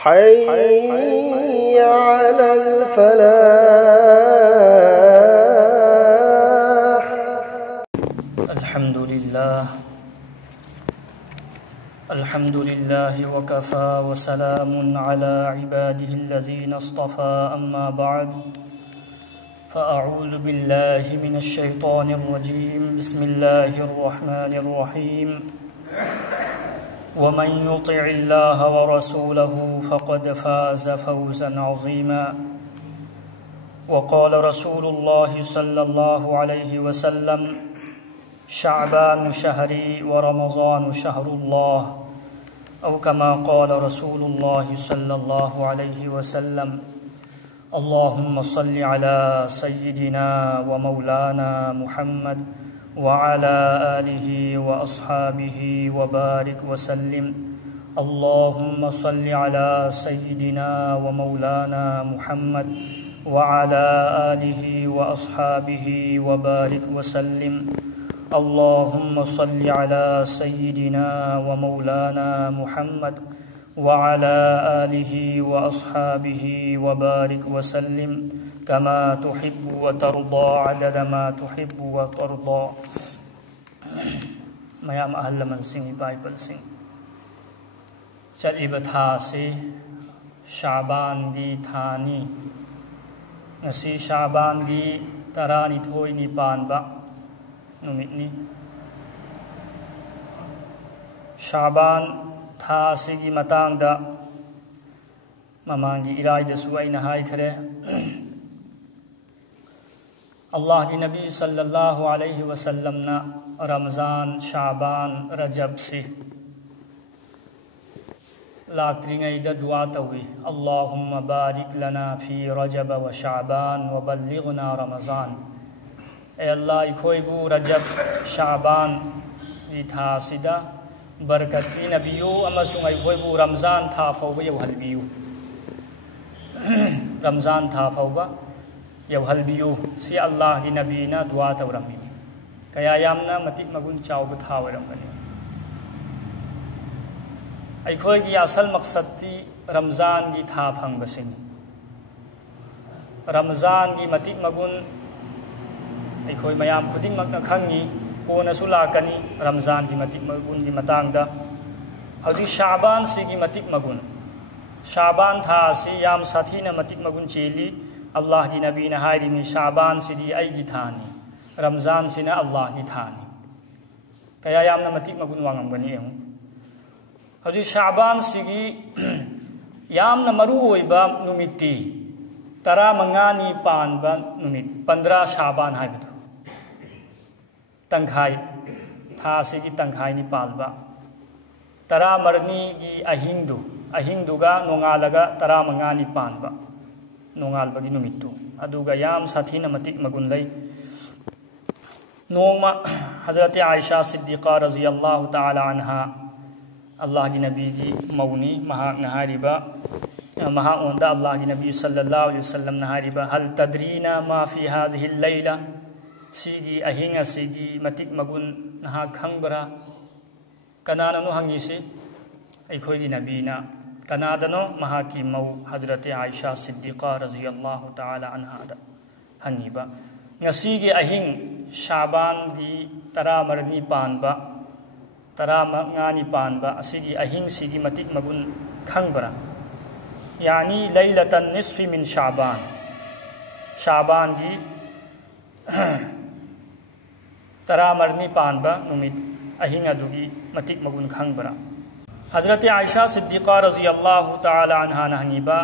حي على الفلاح. الحمد لله وكفى وسلام على عباده الذين اصطفى. أما بعد، فأعوذ بالله من الشيطان الرجيم. بسم الله الرحمن الرحيم. ومن يطع الله ورسوله فقد فاز فوزا عظيما. وقال رسول الله صلى الله عليه وسلم: شعبان شهري ورمضان شهر الله، أو كما قال رسول الله صلى الله عليه وسلم. اللهم صل على سيدنا ومولانا محمد وعلى آله وأصحابه وبارك وسلم. اللهم صل على سيدنا ومولانا محمد وعلى آله وأصحابه وبارك وسلم. اللهم صل على سيدنا ومولانا محمد وعلى آله وأصحابه وبارك وسلم كما تحب وترضى عدد ما تحب وترضى. ميام أهل من سين بايبل سين چلئب تھاسي شعبان گي ثاني ngasi شعبان گي تراني ثوي نيپان با نمتني. شعبان ꯊꯥꯁꯤꯒꯤ ꯃꯇꯥꯡꯗ ꯃꯃꯥꯡꯒꯤ ꯏꯔꯥꯏꯗꯁꯨ ꯑꯩꯅ ꯍꯥꯏꯈ꯭ꯔꯦ. ꯑꯜꯂꯥꯍꯒꯤ ꯅꯕꯤ ꯁꯜꯂꯜꯂꯥꯍು ꯑꯂꯩꯍꯤ ꯋꯁꯜꯂꯝꯅ ꯔꯃꯖꯥꯟ, ꯁꯥꯕꯥꯟ, ꯔꯖꯕꯁꯤ ꯂꯥꯛꯇ꯭ꯔꯤꯉꯩꯗ ꯗꯨઆ ꯇꯧꯏ: ꯑꯜꯂꯥꯍꯨꯝꯃ ꯕꯥꯔꯤꯛ ꯂꯅꯥ ꯐꯤ ꯔꯖꯕ ꯋ ꯁꯥꯕꯥꯟ ꯋ ꯕꯜලිغꯅꯥ ꯔꯃꯖꯥꯟ. ꯑꯦ ꯑꯜꯂꯥ, ꯑꯩꯈꯣꯏꯕꯨ ꯔꯖꯕ, ꯁꯥꯕꯥꯟꯒꯤ ꯊꯥꯁꯤꯗ बरकत पीनबियु अमसुंग अइखोइबु रमजान था फाउबा यौहलबियु. रमजान था फाउबा यौहलबियु सि अल्लाहगी नबीना दुआ तौरम्मि. कया यामना मतिक मगुन चाउबा था ओइरमगनि. अइखोइगी असल मकसदती रमजान की था फंगबसिंग. रमजान की मतिक मगुन अइखोइ मयाम खुदिंगमकना खंगी. कोनसु लाकनी रमजान की मतिक मगुन की मतांगदा. हजि शाबान सिगी मतिक मगुन, शाबान था सि याम साथीना मतिक मगुन चेली. अल्लाह की नबी ने हायरिमी शाबान सिदी अइगी थानी, रमजान सिना अल्लाह की थानी. कया यामना मतिक मगुन वांगमगनी एमु. हजि शाबान सिगी यामना मरु ओइबा नुमिति 15 पानबा नुमित 15 शाबान हाइबदु. तंखाई थासी की तंखाई नि पालबा 12 की अहिंगदुगा नोंगालगा 15 नि पानबा नोंगालबगी नुमित्तु अदुगा याम साथीना मतिक मगुन लई. नोंमा हजरत आयशा सिद्दीक़ा रज़ियल्लाहु ताला अन्हा अल्लाह की नबी की मौनी महाक नहारिबा महा ओंदा अल्लाह की नबी सल्लल्लाहु अलैहि वसल्लम नहारिबा हल तदरीना मा फी हाज़िहि लैला. सिगी अहिंग सिगी मतिक मगुन नहा खंगबरा. कनाननो हंगीसी अइखोइगी नबीना. कनादनो महाकी मौ हजरत आयशा सिद्दीक़ा रज़ियल्लाहु ताला अन्हादा हंगीबा. ngasiगी अहिंग शाबान की 12 पानबा 15 पानबा असिगी अहिंग सिगी मतिक मगुन खंगबरा. यानी लैलतन निस्फि मिन शाबान. शाबान की 12 पानबा नुमित अहिंग अदुगी मतिक मगुन खंगबरा. हजरत आयशा सिद्दीक़ा रज़ियल्लाहु ताला अन्हा नहंगीबा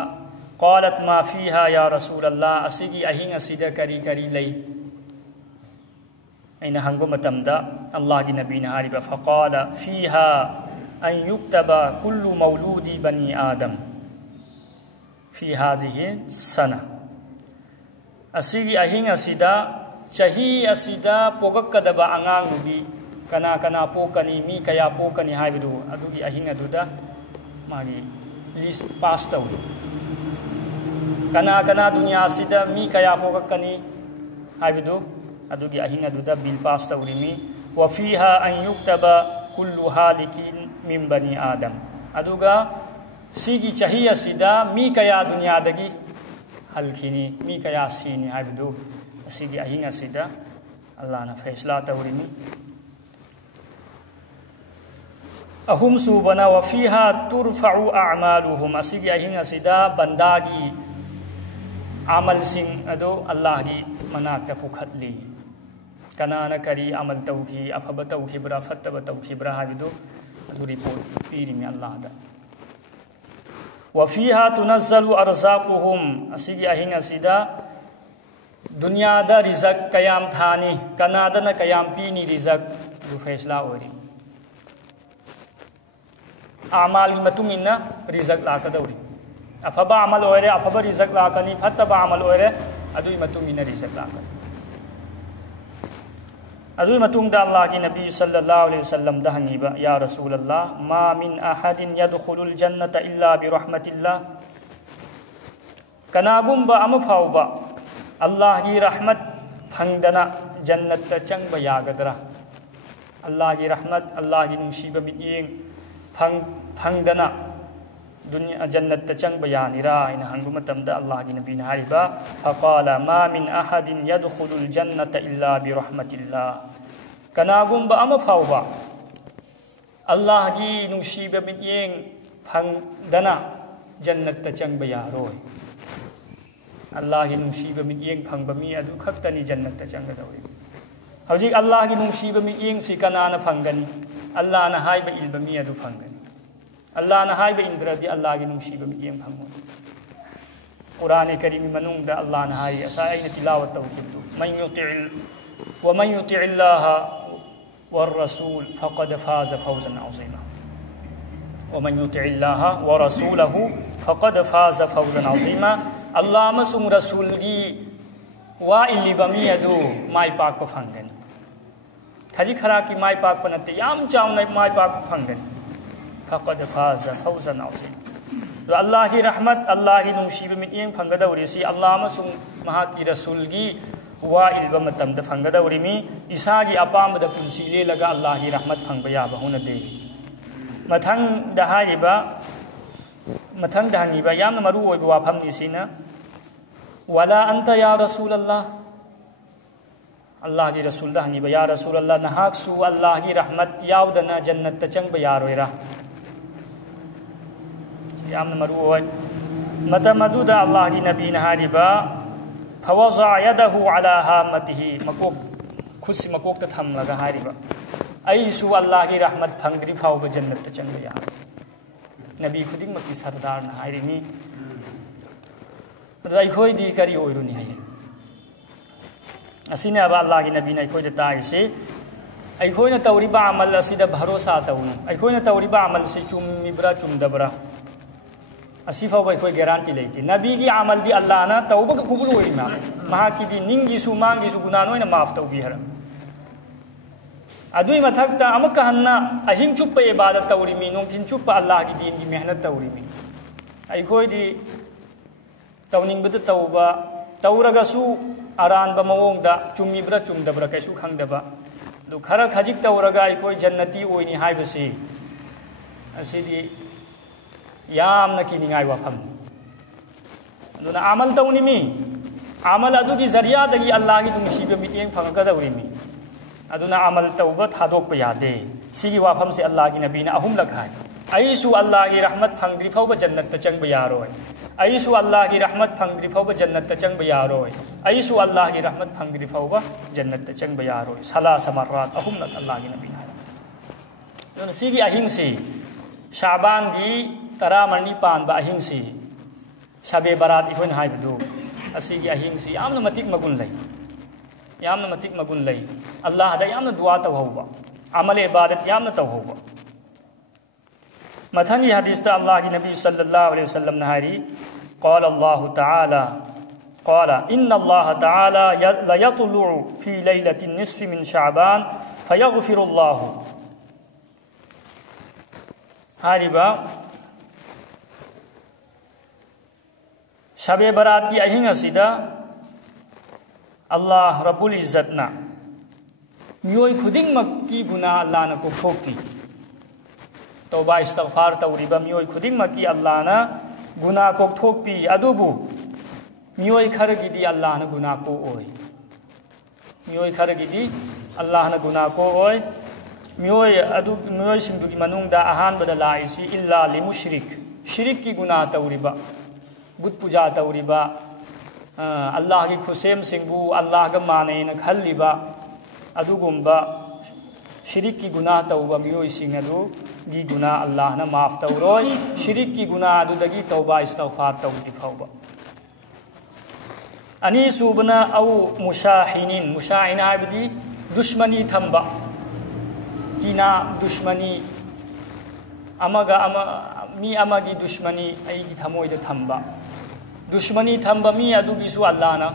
क़ालत मा फ़ीहा या रसूलल्लाह. असिगी अहिंग असिदा करी करी लई. ऐना हंगो मतमदा अल्लाह की नबी ने हारिबा फ़क़ाल फ़ीहा अन युक्तबा कुल्लु मौलूदी बनी आदम फ़ी हाज़िहि सना. असिगी अहिंग असिदा चाही असिदा पोगक्कदबा आंगांगुगी कना कना पोकनी मी कया पोकनी हाइबदु अदुगी अहिंग अदुदा मागी लिस्ट पास तौरी. कना कना दुनिया सिदा मी कया पोगक्कनी हाइबदु अदुगी अहिंग अदुदा बिल पास तौरिमी. वफ़ीहा अन युक्तबा कुल्लु हालिकिन मिन बनी आदम. अदुगा सिगी चाही असिदा मी कया दुनिया दगी हलखिनी मी कया सीनी हाइबदु असिगी अहिंग असिदा अल्लाह ना फैसला तौरिमी अहुम सुबना वफीहा तुरफउ अमालुहुम असिगी अहिंग असिदा बंदागी अमल सिंह अदो अल्लाह की मनाक्ता पुखतली कनाना करी अमल तौखी अफब तौखिब्रा फत्तब तौखिब्रा हाबिदु अदु रिपोर्ट पीरिमी अल्लाह दा वफीहा तुनज़्ज़लु अर्ज़ाक़ुहुम असिगी अहिंग असिदा दुनिया दा रिज़क़ कयाम थानी कनादना कयाम पीनी रिज़क़ दु फैसला ओरी आमाल की मतुंग इन्ना रिज़क़ लाकदौरी अफब अमल ओरे अफब रिज़क़ लाकनी फत्तब अमल ओरे अदुई मतुंग इन्ना रिज़क़ लाकनी अदुई मतुंग दा अल्लाह की नबी सल्लल्लाहु अलैहि वसल्लम दा हंगीबा या रसूल अल्लाह मा मिन अहदिन यदखुलुल जन्नता इल्ला बिरहमतिल्लाह कनागुंबा अमफाउबा अल्लाह की रहमत फंगदना जन्नत चंगबा यागदरा अल्लाह की रहमत अल्लाह की नुसीबा मियेंग फंगदना दुनिया जन्नत चंगबा यानिरा इन हंगु मतमदा अल्लाह की नबी ने हारिबा फकाला मा मिन अहदिन यदखुलुल जन्नता इल्ला बिरहमतिल्लाह कनागुंबा अमफाउबा अल्लाह की नुसीबा मियेंग फंगदना जन्नत चंगबा यारोय अल्लाह की नुसीबा मियेंग फंगबा मी अदु खक्तनी जन्नत चंगदौरी हौजिक अल्लाह की नुसीबा मियेंग सि कनाना फंगनी अल्लाह ना हाइबा इल्बा मी अदु फंगनी अल्लाह ना हाइबा इंद्रदी अल्लाह की नुसीबा मियेंग फंगो कुरान करीम मनुंग दा अल्लाह ना हाइ असा आइना तिलावत तौकिबदु मन युतिइल्लाह वर रसूल फक़द फाज़ फौज़न अज़ीमा वमन युतिइल्लाह व रसूलहु फक़द फाज़ फौज़न अज़ीमा अल्लाह मसुंग रसूल की वा इल्लिबा मी अदु माय पाक फंगन खजी खरा की माय पाक नते याम चावना माय पाक फंगन फक़द फाज़ फौज़न अज़ीमा अल्लाह की रहमत अल्लाह की नुसीब मियेंग फंगदौरिसी अल्लाह मसुंग महा की रसूल की वा इल्बा मतमद फंगदौरिमी इसागी अपामद पुंसी लेलगा अल्लाह की रहमत फंगबा याबा हुनदे मथंग दहारिबा मथंग दहांगिबा यामना मरु ओइबा वाफमनि सिना वला अंत या रसूल अल्लाह अल्लाह की रसूल दहांगिबा या रसूल अल्लाह नहाकसु अल्लाह की रहमत यावदना जन्नत चंगबा यारोइरा यामना मरु ओइ मतमदुदा अल्लाह की नबी नहारिबा फवज़ा यदहु अला हामतिही मकोक खुद मकोक त थमलगा हारिबा अईसु अल्लाह की रहमत फंगद्री फाउबा जन्नत चंगबा यार नबी खुदिंग मकी सरदार ना हारिनी अखोदी करी ओइरुनी है असिने अब अल्लाह की नबी ने अखोद ताइसे अखोना तौरिबा अमल असिदा भरोसा तौनु अखोना तौरिबा अमल से चुम्मिब्रा चुमदब्रा असी फाउबा अखोय गारंटी लेते नबी की अमल दी अल्लाह ना तौबा कबूल ओइमा महा की दी निंगी सु मांगी सु गुना नोइना माफ तौबी हर अदुई मथक्ता अमक हन्ना अहिंग चुप्पा इबादत तौरिमी नोंथिन चुप्पा अल्लाह की दीन की मेहनत तौरिमी अखोदी तौनिंगबद तौबा तौरगसु अरानबा मवोंगदा चुम्मिब्रा चुमदब्रा कैसु खंगदबा दु खरा खजिक तौरगा अखोय जन्नती ओइनी हाइबसे असिदी यामना किनिंगाय वाफम दुना अमल तौनिमी अमल अदुगी जरिया दगी अल्लाह की नुसीबा मियेंग फंगदौरिमी अदुना अमल तौबा थादोकपा यादे सिगी वाफम से अल्लाह की नबी ने अहुम लखाय अईसु अल्लाह की रहमत फंगद्री फाउबा जन्नत चंगबा यारोय अईसु अल्लाह की रहमत फंगद्री फाउबा जन्नत चंगबा यारोय अईसु अल्लाह की रहमत फंगद्री फाउबा जन्नत चंगबा यारोय सलास मर्रात अहुम लक अल्लाह की नबी ने दुना सिगी अहिंसी शाबान की तरामरनी पानबा अहिंसी शबे बरात इखोन हाइबदु असिगी अहिंसी यामना मतिक मगुन लई यामना मतिक मगुन लई अल्लाह दा यामना दुआ तौहौबा अमल इबादत यामना तौहौबा मथंगी हदीस ता अल्लाह की नबी सल्लल्लाहु अलैहि वसल्लम ने हारी क़ाल अल्लाह तआला क़ाल इन्न अल्लाह तआला ला यतलुउ फी लैलतिन निस्फि मिन शअबान फयगफिरुल्लाहु हारिबा शबे बरात की अहिंग असिदा अल्लाह रब्बुल इज्जतना मियोय खुदिंग मक्की गुना अल्लाह न कोफोकी तौबा इस्तगफार तौरिबा मियोय खुदिंगमकी अल्लाहना गुना कोकथोकपी अदुबु मियोय खरगिदी अल्लाहना गुना को ओय मियोय खरगिदी अल्लाहना गुना को ओय मियोय सिंदुगी मनुंगदा अहानबदा लाइसी इल्ला लिमुश्रिक शिरिक की गुना तौरिबा बुत पूजा तौरिबा अल्लाह की खुसेम सिंबु अल्लाह का मानेन खल्लिबा अदुगुंबा शिरिक की गुना तौबा मियोय सिंग अदु गी गुना अल्लाह ना माफ तौरोय शिरिक की गुना अदुदगी तौबा इस्तगफार तौदी फाउबा अनि सुबना औ मुशाहिन हाबदी दुश्मनी थंबा कीना दुश्मनी अमगा मी अमगी दुश्मनी अईगी थमोयदा थंबा दुश्मनी थंबा मी अदुगिसु अल्लाह ना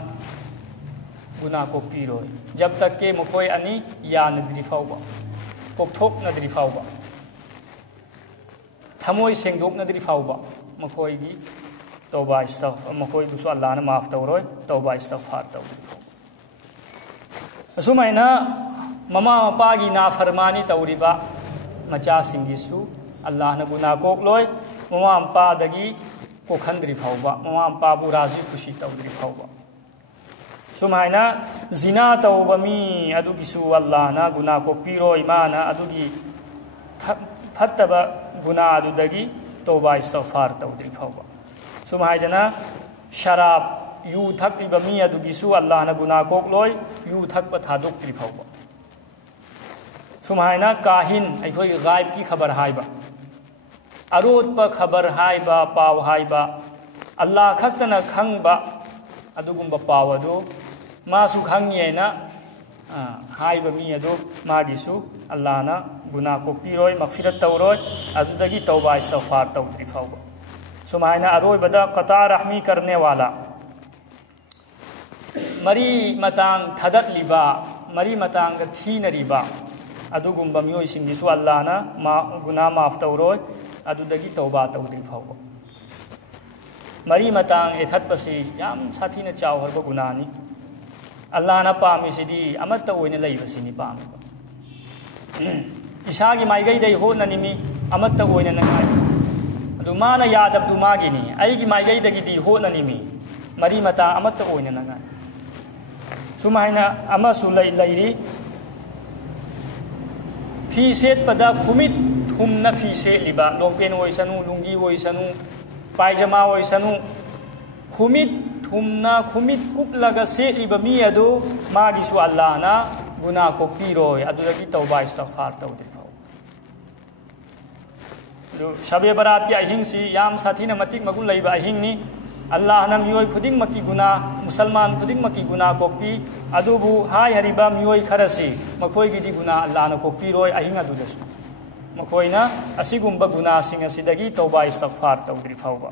गुना को पीरोय जब तक के मकोय अनि यानद्रि फाउबा कोकथोक नद्रि फाउबा थमोय सेंगदोक नद्रि फाउबा मकोयगी तौबा इस्तगफार मकोय बुसु अल्लाह ना माफ तौरोय तौबा इस्तगफार तौदि असुमाइना ममा मपागी नाफरमानी तौरिबा मचा सिंगिसु अल्लाह ना गुना कोकलोय ममा मपादगी कोखंद्रि फाउबा ममा मपाबु राजी खुशी तौदि फाउबा सुमाइना जिना तौबा मी अदुगिसु अल्लाह ना गुना कोकपिरोय माना अदुगी फत्तबा गुना अदुदगी तौबा इस्तगफार तौदि फाउबा सुमाइदना शराब यू थकलिबा मी अदुगिसु अल्लाह ना गुना कोकलोय यू थकपा थादोक्त्रि फाउबा सुमाइना काहिन अखोय गायब की खबर हाइबा अरोतपा खबर हाइबा पाव हाइबा अल्लाह खक्तना खंगबा अदुगुंबा पाव अदु मासु खंगेना हाइबा मी अदु मागिसु अल्लाह ना गुना कोकपिरोय मगफिरत तौरोय अदुदगी तौबा इस्तगफार तौद्रि फाउबा सुमाइना अरोयबदा कता रहमी करने वाला मरी मतांग थदतलिबा मरी मतांग थीनरिबा अदुगुंबा मियोय सिंगिसु अल्लाह ना गुना माफ तौरोय अदुदगी तौबा तौद्रि फाउबा मरी मतांग एथतपसी याम साथीना चावहरबा गुनानी अल्लाह ना पामिसिदी अमत्ता ओइना लैबसिनी पामिबा इसागी माइगैदै होननिमी अमत्ता ओइना नंगाय अदु माना यादबदु मागिनी आइगी माइगैदगिदी होननिमी मरी मता अमत्ता ओइना नंगाय सुमाइना अमसु लैरी फी सेटपदा खुमित थुमना फी सेटलिबा लोंपेन ओइसनु लुंगी ओइसनु पायजमा ओइसनु खुमित थुमना खुमित कुपलगा सेटलिबा मी अदु मागिसु अल्लाह ना गुना कोकपिरोय अदुदगी तौबा इस्तगफार तौदि फाउ दु शबे बरात की अहिंग सी याम साथीना मतिक मगुल लैबा अहिंग नि अल्लाह ना मियोय खुदिंग मकी गुना मुसलमान खुदिंग मकी गुना कोकपी अदुबु हाय हरिबा मियोय खरसी मखोय गिदी गुना अल्लाह ना कोकपिरोय अहिंग अदुदसु मखोयना असिगुंबा गुना सिंग असिदगी तौबा इस्तगफार तौद्रि फाउबा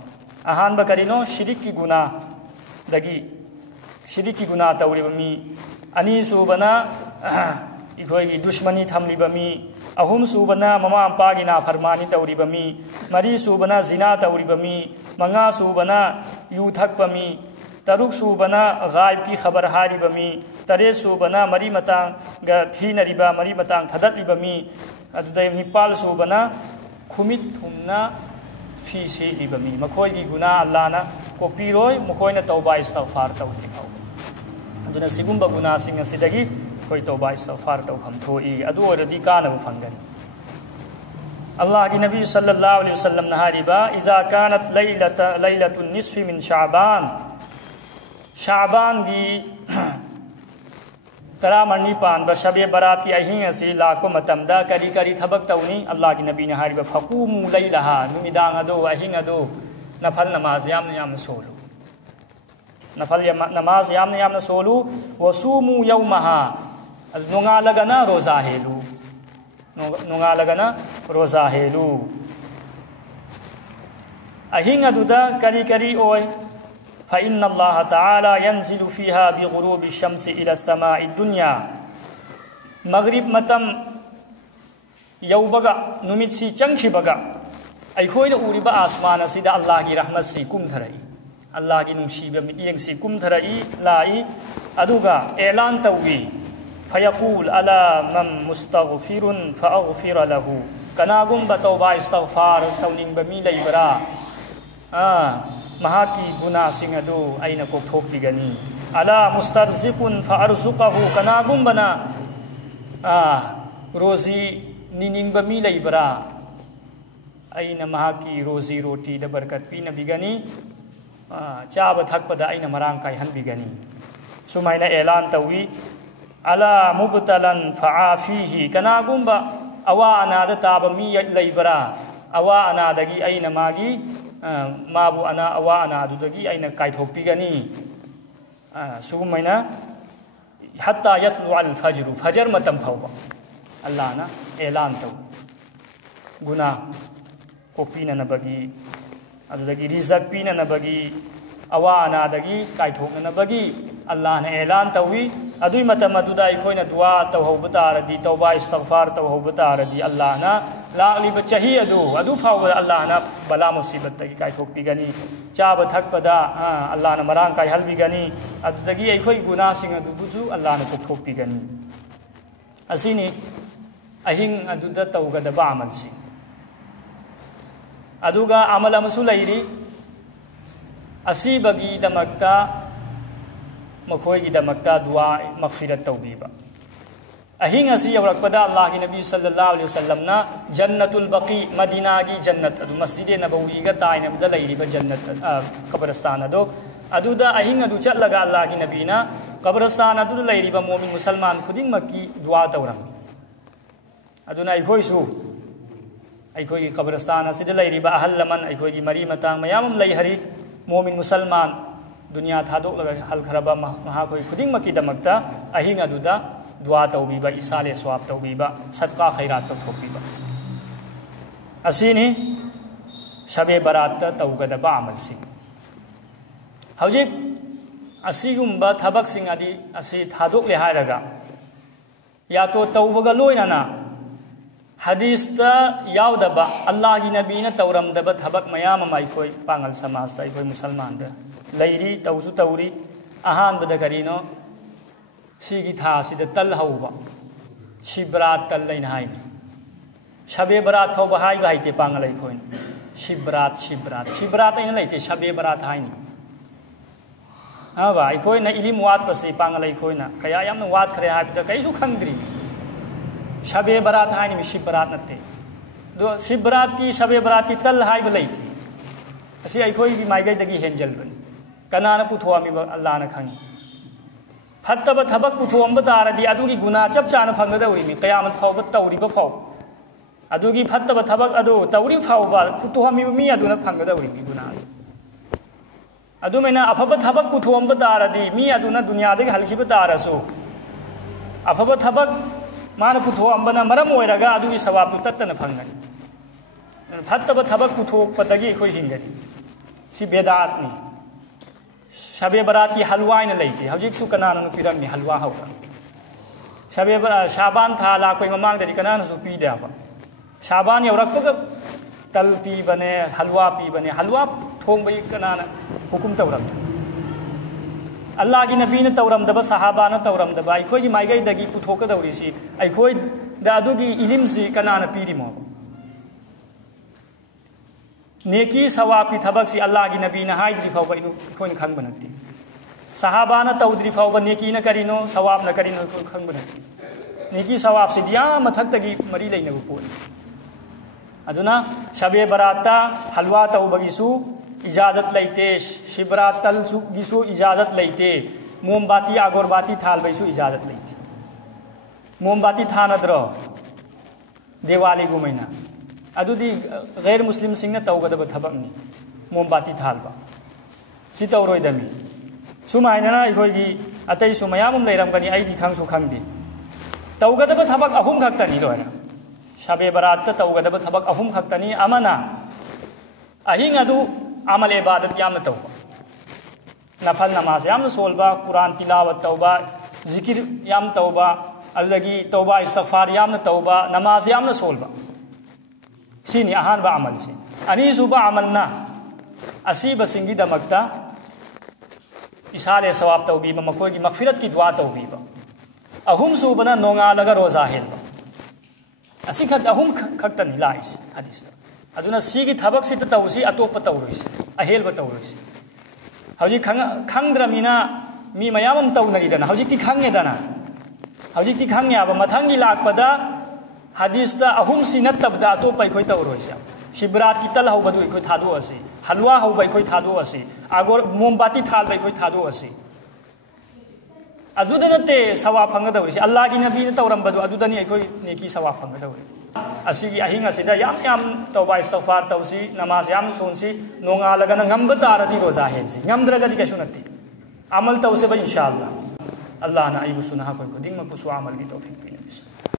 अहानबा करिनो शिरिक की गुना दगी शिरिक की गुना तौरिबा मी अनि सुबना इखोयगी दुश्मनी थमलिबा मी अहुम सुबना ममा मपागी नाफरमानी तौरिबा मी मरी सुबना जिना तौरिबा मी मंगा सुबना यू थकपा मी तरुक सुबना गायब की खबर हारिबा मी तरे सुबना मरी मतांग गा थीनरिबा मरी मतांग थदतलिबा मी अदुदै निपाल सुबना खुमित थुमना फी सेलिबा मी मखोयगी गुना अल्लाह ना कोकपिरोय मखोयना तौबा इस्तगफार तौद्रि फाउबा अदुना सिगुंबा गुना सिंग असिदगी कोई तौबा इस्तगफार तौफम थोई अदु ओरदी कानबु फंगन अल्लाह की नबी सल्लल्लाहु अलैहि वसल्लम नहारिबा इजा कानत लैलतुन निस्फि मिन शाबान दी तरामरनी पानबा शबे बरात की अहिंग असी लाको मतमदा करी करी थबक तौनी अल्लाह की नबी नहारिबा फकूमु लैलहा नुमिदांग अदो अहिंग अदो नफल नमाज याम सोलु नफल नमाज याम सोलु वसूमु यौमहा नोंगालगना रोजा हेलु नोंगालगना रोजा हेलु अहिंग अदुदा करी करी ओय فإن الله تعالى ينزل فيها بغروب الشمس إلى السماء الدنيا مغرب متم يوبغا نمتسي چنخبغا أيخويد أوريبا آسمان سيدا الله کی رحمت سي كم ترأي الله کی نمشيبا مدين سي كم ترأي لاي أدوغا إعلان توغي فيقول ألا من مستغفر فأغفر له कनागुम्बा तौबा इस्तगफार तौनिंग बमी लेबरा महाकी गुना सिंह अदु आइना कोक्थोकपिगनी अला मुस्तरजिकुन फअरजुकहु कनागुम्बना रोजी निनिंग बमी लेबरा आइना महाकी रोजी रोटी द बरकत पीनबिगनी चाब थकपदा आइना मरांग कायहनबिगनी सुमाइना ऐलान तवी अला मुबतलन फआफीही कनागुम्बा अवा अनाद ताब मी लेबरा अवा अनादगी आइना मागी माबु अना अवा अनादुदगी आइना कायथोकपिगनी सुगुमाइना हत्ता यतलु अल फजरु फजर मतम फाउबा अल्लाह ना ऐलान तव गुना कोपीना नबगी अदुदगी रिजक पीना नबगी अवा अनादगी कायथोकना नबगी अल्लाह ने ऐलान तवी अदुई मतम अदुदा अखोइना दुआ तौहौब तारदी तौबा इस्तगफार तौहौब तारदी अल्लाह ना लालिब चही अदु फाव अल्लाह ना बला मुसीबत तगी कायथोकपिगनी चाब थकपदा अल्लाह ना मरांग कायहलबिगनी अदुदगी अखोइ गुनासिंग अदुबुजु अल्लाह ना कोक्थोकपिगनी असिनी अहिंग अदुदा तौगदबा अमलसि अदुगा अमल अमसु लैरी असीबगी दमक्ता मखोई दमक्ता दुआ मगफिरत तौबीबा अहिंग असी यवरकपदा अल्लाह की नबी सल्लल्लाहु अलैहि वसल्लम ना जन्नतुल बकी मदीना की जन्नत अदु मस्जिद नबवी गा ताइनमदा लैरिबा जन्नत कब्रस्तान अदो अदुदा अहिंग अदु चलगा अल्लाह की नबी ना कब्रस्तान अदु लैरिबा मोमिन मुसलमान खुदिंग मक्की दुआ तौरम अदुना अखोइसु अखोई कब्रस्तान असिद लैरिबा अहल लमन अखोई मरी मतांग मयाम लैहरी मोमिन मुसलमान दुनिया थादोक हलखरबा महाकोई खुदिंग मकी दमक्ता अहिंग अदुदा दुआ तौबीबा इसाले स्वाब तौबीबा सदका खैरात तौथोकबीबा असिनी शबे बरात तौगदबा अमलसि हौजिक असिगुम्बा थबकसिंग अदि असि थादोकले हायरगा या तो तौबगा लोइनाना हदीसता यावदबा अल्लाह की नबीना तौरमदबा थबक मयाम अमाइखोई पांगल समाजता अखोई मुसलमान दा लैरी तौसु तौरी अहानबदा करीनो सिगी था सिदा तल हौबा शिबरात तल लैना हाइनी शबे बरात फौबा हाइबा हाइते पांगल अखोइन शिबरात शिबरात शिबरात अइना लैते शबे बरात हाइनी हाबा अखोइना इलिम वात पसे पांगल अखोइना कया यामना वात खरे हाइबदा कैसु खंगद्री शबे बरात हाइनी में शिबरात नते दो शिबरात की शबे बरात की तल हाइबा लैते असी अखोई की माइगैदगी हेंजलबन कनाना पुथोआमिबा अल्लाह ना खंगी फत्तब थबक पुथोअम्ब तारदी अदुगी गुना चप चाना फंगदौरिमी कयामत फाउबा तौरिबा फाउ अदुगी फत्तब थबक अदु तौरि फाउबा पुथोआमिबा मी अदुना फंगदौरिमी गुना अदुमैना अफब थबक पुथोअम्ब तारदी मी अदुना दुनियादगी हलखिबा तारसु अफब थबक माना पुथोअम्बना मरम ओइरगा अदुगी सवाब तत्तना फंगनी फत्तब थबक पुथोपतगी अखोइ हिंगनी सि बेदातनी शबे बरात की हलवा लेते हजिसु कनानु पीरमी हलवा हौरा शबे शाबान था लाकोई ममांगदरी कनानु पीदेब शाबान यौरक्पगा तल पीबने हलवा पीबने हलवा थोंबई कनाना हुकुम तौरम अल्लाह की नबीना तौरमदब सहाबाना तौरमदब अखोई माइगैदगी पुथोकदौरिसी अखोई दा अदुगी इलिमसी कनाना पीरिमो नेकी सवाबी थबक से अल्लाह की नबी ना हाइद्री फाउबा इखोइन खंग बनती सहाबाना तौद्री फाउबा नेकी न करिनो सवाब न करिनो खंग बनती नेकी सवाब से दिया मथक्तगी मरी लेनबो पोल अदुना शबे बराता हलवा तौबगिसु इजाजत लैते शिबरात तलसु गिसु इजाजत लैते मोमबाती अगरबाती थालबैसु इजाजत लैते मोमबाती थानद्रो दिवाली गुमैना अदुदी गैर मुस्लिम सिंह तौगदब थबकनी मोमबाती थालबा सि तौरोइदमी सुमाइना अखोइगी अतै सुमयाम लैरमगनी आइदी खंगसु खंगदी तौगदब थबक अहुम खक्तनी लोना शबे बरात तौगदब थबक अहुम खक्तनी अमना अहिंग अदु अमल इबादत यामना तौबा नफल नमाज यामना सोलबा कुरान तिलावत तौबा जिकिर याम तौबा अल्लागी तौबा इस्तगफार यामना तौबा नमाज यामना सोलबा सिनी अहानबा अमल से अनीसुबा अमलना असीब सिंगी दमकता इसाले सवाब तौबीबा मखोई की मगफिरत की दुआ तौबीबा अहुम सुबना नोंगालगा रोजा हेलबा ꯑꯁꯤ ꯈꯛ ꯑꯍꯨꯝ ꯈꯛꯇꯅꯤ ꯂꯥꯛꯏꯁꯦ ꯍꯗꯤꯁꯇ ꯑꯗꯨꯅ ꯁꯤꯒꯤ ꯊꯕꯛꯁꯤꯗ ꯇꯧꯁꯤ ꯑꯇꯣꯞꯄ ꯇꯧꯔꯣꯏꯁꯤ ꯑꯍꯦꯜꯕ ꯇꯧꯔꯣꯏꯁꯤ ꯍꯧꯖꯤꯛ ꯈꯪꯗ꯭ꯔꯕꯅꯤꯅ ꯃꯤ ꯃꯌꯥꯝ ꯑꯃ ꯇꯧꯅꯔꯤꯗꯅ ꯍꯧꯖꯤꯛꯇꯤ ꯈꯪꯉꯦꯗꯅ ꯍꯧꯖꯤꯛꯇꯤ ꯈꯪꯉꯦꯕ ꯃꯊꯪꯒꯤ ꯂꯥꯛꯄꯗ ꯍꯗꯤꯁꯇ ꯑꯍꯨꯝꯁꯤ ꯅꯠꯇꯕꯗ ꯑꯇꯣꯞꯄ ꯑꯩꯈꯣꯏ ꯇꯧꯔꯣꯏꯁꯦ ꯁꯤꯕ꯭ꯔꯥꯠꯀꯤ ꯇꯜ ꯍꯧꯕꯗꯨ ꯑꯩꯈꯣꯏ ꯊꯥꯗꯣꯛꯑꯁꯤ ꯍꯜꯋꯥ ꯍꯧꯕ ꯑꯩꯈꯣꯏ ꯊꯥꯗꯣꯛꯑꯁꯤ ꯑꯒꯣꯔ ꯃꯣꯝꯕꯥꯇꯤ ꯊꯥꯜꯕ ꯑꯩꯈꯣꯏ ꯊꯥꯗꯣꯛꯑꯁꯤ ꯑꯗꯨꯗ ꯅꯠꯇꯦ ꯁꯋꯥ ꯐꯪꯒꯗꯧꯔꯤꯁꯤ ꯑꯜꯂꯥꯍꯒꯤ ꯅꯕꯤꯅ ꯇꯧꯔꯝꯕꯗꯨ ꯑꯗꯨꯗꯅꯤ ꯑꯩꯈꯣꯏ ꯅꯦꯀꯤ ꯁꯋꯥ ꯐꯪꯒꯗꯧꯔꯤ ꯑꯁꯤꯒꯤ ꯑꯍꯤꯡ ꯑꯁꯤꯗ ꯌꯥꯝ ꯇꯧꯕ ꯏꯁꯇꯤꯒꯐꯥꯔ ꯇꯧꯁꯤ ꯅꯃꯥꯖ ꯌꯥꯝ ꯁꯣꯟꯁꯤ ꯅꯣꯡꯉꯥꯜꯂꯒꯅ ꯉꯝꯕ ꯇꯥꯔꯗꯤ ꯔꯣꯖꯥ ꯍꯦꯟꯁꯤ ꯉꯝꯗ꯭ꯔꯒꯗꯤ ꯀꯩꯁꯨ ꯅꯠꯇꯦ ꯑꯃꯜ ꯇꯧꯁꯦꯕ ꯏꯟꯁꯥ ꯑꯜꯂꯥꯍ ꯑꯜꯂꯥꯍꯅ ꯑꯩꯕꯨꯁꯨ ꯅꯍꯥꯛꯈꯣꯏ ꯈꯨꯗꯤꯡꯃꯛꯄꯨꯁꯨ ꯑꯃꯜꯒꯤ ꯇꯧꯐꯤꯛ ꯄꯤꯅꯕꯤꯁꯤ